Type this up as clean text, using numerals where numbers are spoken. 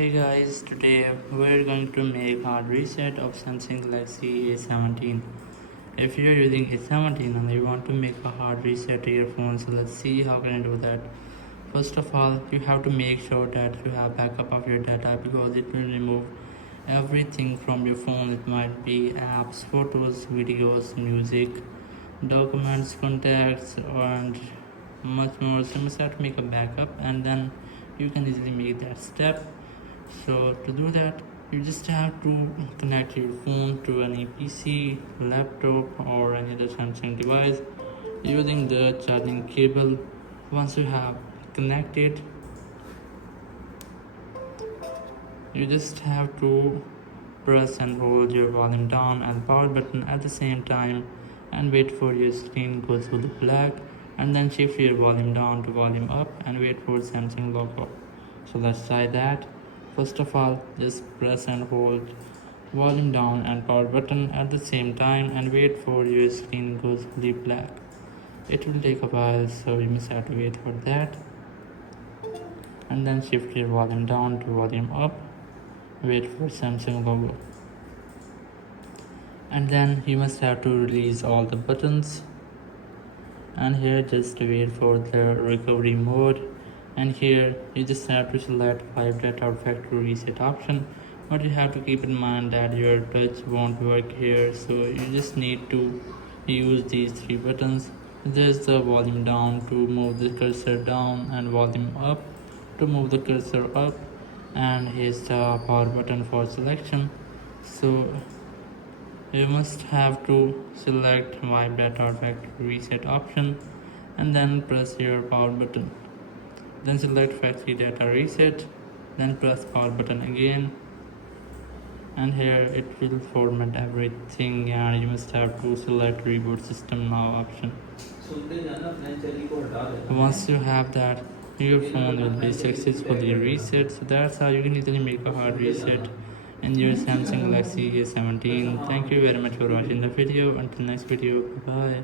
Hey guys, today we're going to make hard reset of Samsung Galaxy A17. If you're using A17 and you want to make a hard reset to your phone, so let's see how can I do that. First of all, you have to make sure that you have backup of your data because it will remove everything from your phone. It might be apps, photos, videos, music, documents, contacts, and much more. So you must have to make a backup and then you can easily make that step. So to do that, you just have to connect your phone to any PC, laptop, or any other Samsung device using the charging cable. Once you have connected, you just have to press and hold your volume down and power button at the same time and wait for your screen go through the black, and then shift your volume down to volume up and wait for Samsung logo. So let's try that. First of all, just press and hold volume down and power button at the same time and wait for your screen goes fully black. It will take a while, so you must have to wait for that. And then shift your volume down to volume up, wait for Samsung logo. And then you must have to release all the buttons, and here just wait for the recovery mode, and here you just have to select vibrate or factory reset option, but you have to keep in mind that your touch won't work here, so you just need to use these three buttons. There's the volume down to move the cursor down and volume up to move the cursor up, and here's the power button for selection. So you must have to select vibrate or factory reset option and then press your power button, then select factory data reset, then press power button again, and here it will format everything, and you must have to select reboot system now option. Once you have that, your phone will be successfully reset. So that's how you can easily make a hard reset in your Samsung Galaxy A17. Thank you very much for watching the video. Until next video, bye.